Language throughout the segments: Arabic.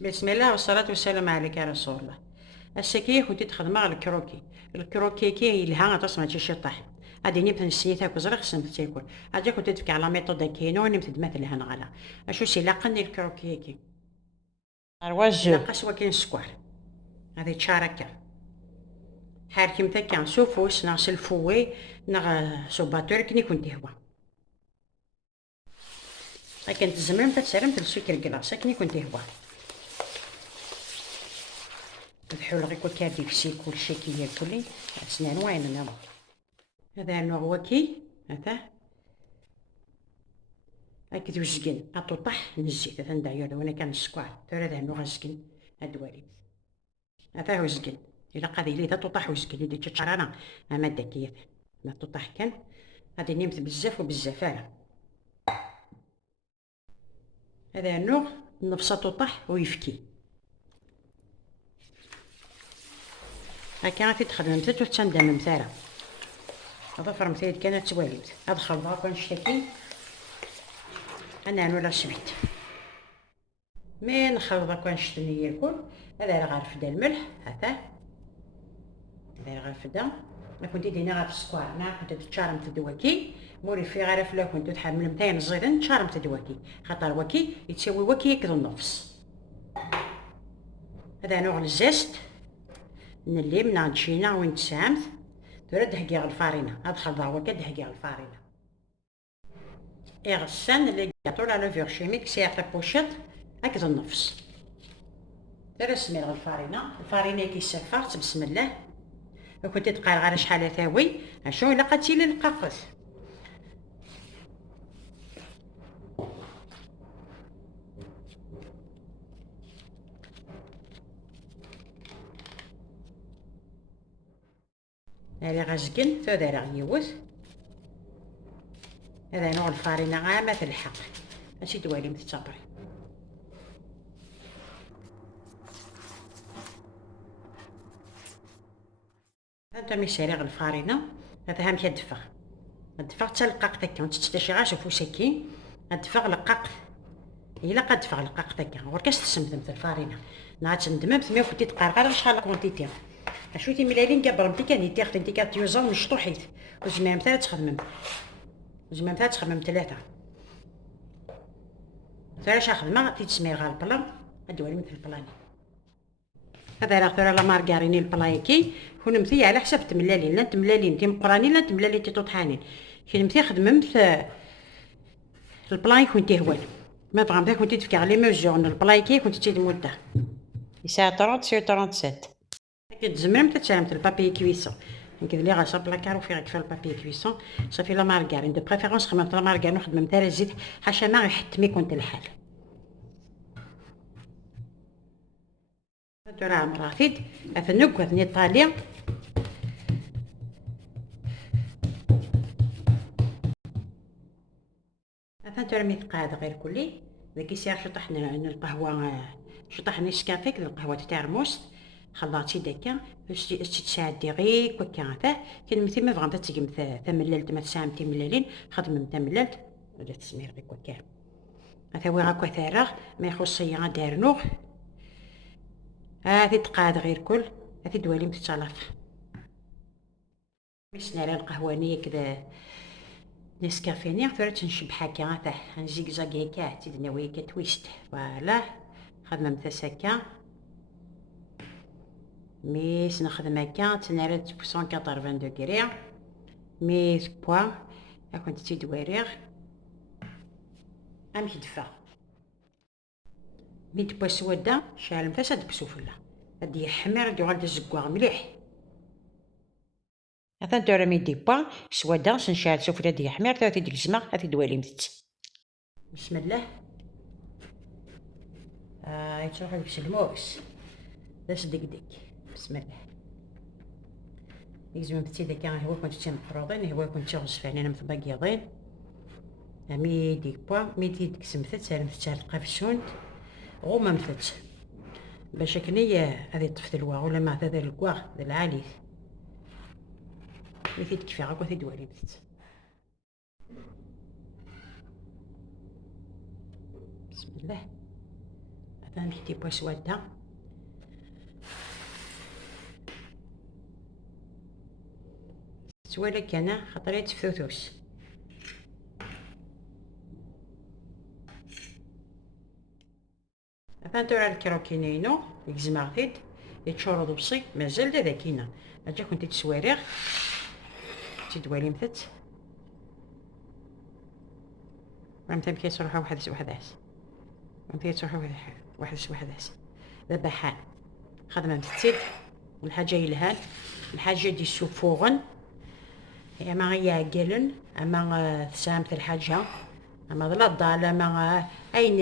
بسم الله والصلاة والسلام عليك يا رسول الله. السكيه كنت تخدم على الكروكي. الكروكي كي يلها تصنع شي طاح. غادي نمت نسيتها كزرق خصني تاكل. غادي كنت تفك على ميثود كينو نمت مثل هنا غلا. اشو سي لاقني الكروكي كي. لا رواج. قسوة كاين السكوار. هذه تشاركة. حاركي مثلا سوفوس ناغ الفوي ناغ سوباتور كني كنت هوا. كانت الزمرم تتسرم تلسكر كلاصة كني كنت هوا. تحول غير كل كاردي في كل شيء كي ياكلي. سنان وين انا. هذا نوع وكي هذا هاك وزقن عطو طح من الزيت هذا نداير وانا كان السكوار ترى هذا نوع زقن هاد والي هذا هو زقن الا قاضي لي هذا طح وزقن يدي تشعرانا اما داكيات ما تطح كان غادي نمت بزاف وبزاف هذا النوع نفسه تطح ويفكي هكا غادي تخدم متات وتندم مثارا هذا فرمتيد كانت تواليت هاد خلطة كنشتكي انا ولا شبيت مي نخلط كنشتني ياكل هذا راه غرفدا الملح هذا غرفدا ما كنت دينا غير السكر انا كنت تشارمت دواكي موري في غير فلا كنت تحمل 200 زيدن تشارمت دواكي خاطر وكي يتساوي وكي يكد النفس هذا نوع الزيست نلي من عند شينا وين تسامت ترد دهقي الفارينه هاد خلطه وكا دهقي الفارينه غسان اللي طول على فيغ شيميك سيعطي بوشيط هكذا النفس ترسمي الفارينه كي سفرت بسم الله كنت تقال غير شحال ثاوي اشو الا قاتي لي القاقص هذا غزقن هذا راه يوث هذا نوع الفارينة عامة الحق ماشي دوالي متتصبري هذا ميسيريغ الفارينة هذا هم كدفغ الدفغ حتى القاق تاكا متتشتاشي غا شوفو سكين الدفغ لقاق الا قد دفغ لقاق تاكا وركاش تسمدم في الفارينة نعاد تندمم ثمي كنتي تقارقر شحال كونتيتي اشو تي ملالين كبرمتي كان يتيختي انتي كتيوزا مشطوحيت وزمام ثلاث تخدمم زعما ثلاث تخدمم ثلاثة ثلاثة خدمة تيتسمير غا البلان هادوالي مثل البلاني هذا راه ترى لا مارغاريني البلايكي كون مثي على حساب تملالين لا تملالين تي مقرانين لا تملالين تي طحانين كي مثي خدمم في البلاي كنت هوال ما فهمت كنت تفكر لي ميزور البلايكي كنت تي مده يساعة 30 سير 37. كي تزمرم تتسالمت البابي كويسون نكذ لي غاصا بلاكار وفي غيكفى البابي كويسون صافي لا مارغارين دو بريفيرونس خدمت لا مارغارين وخدمت تاع الزيت حاشا ما يحتمي كنت الحال ترى مرافيد افنوك وثني طاليا ترى ميتقاد غير كلي ذاك يسير شطحنا القهوة شطحنا نسكافيك القهوة تاع رموس خلاطي داكا باش تساعدي غير كوكا كان مثل ما بغات تقيم ثمللت ما تسامتي ملالين خدم ثمللت ولا تسمير غير كوكا هذا وين هاكا ثارغ ما يخصي دارنوغ هذه تقاد غير كل هذه دوالي متطلف مش نرى القهوانية كذا نسكافيني ثورة نشبح هكا تاع نزيكزاك هكا تيدنا ويكا تويست فوالا خدمة ساكا ميس نخدم هكا تنرى 180 دوغري ميس بوا كنت تيدواريغ امشي دفا مي تبوا سودا شال متاش هاد بسوفلا هادي يحمر دو غالد الزكواغ مليح هذا دورة ميدي با سوادا سنشال سفرة دي حمير ثلاثة ديك الزماغ هذه دوالي متت. بسم الله يتروح يكس الموس باش دقدق بسم الله يزمن بتي داك هو كنت تمقروضين هو كنت تغصف علينا مثل باقيضين ميدي بوا ميدي ديك سمثت سالم تلقى في السوند غوما مثت باش كني هذه طفت الواغ ولا مع هذا الكواغ ذا العالي مثل كيفي غاكو في دوالي مثت بسم الله مثلا كي تبغى سواده سوالا كان خاطر تفوتوس. مثلا تورا الكروكينينو يجزماغتيد يتشورض بصي مازال دا كينا اجا كنت تسواريغ تدوالي مثت مثلا كي تروحوا وحداس مثلا تروحوا وحداس دابا حال خدمة متتد والحاجة يلهان الحاجة دي السفوغن اما يعقلن اما تسامت الحاجة اما لا الضال اما اين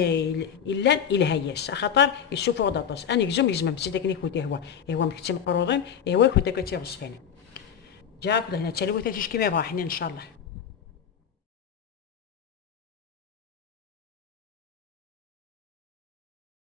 الا الهياس خاطر السفوغ داطس انا يزم بسيدك كنت هو مكتم قروضين هو كنت كتير وصفين جاك لهنا تلوث تشكي ما راحين ان شاء الله.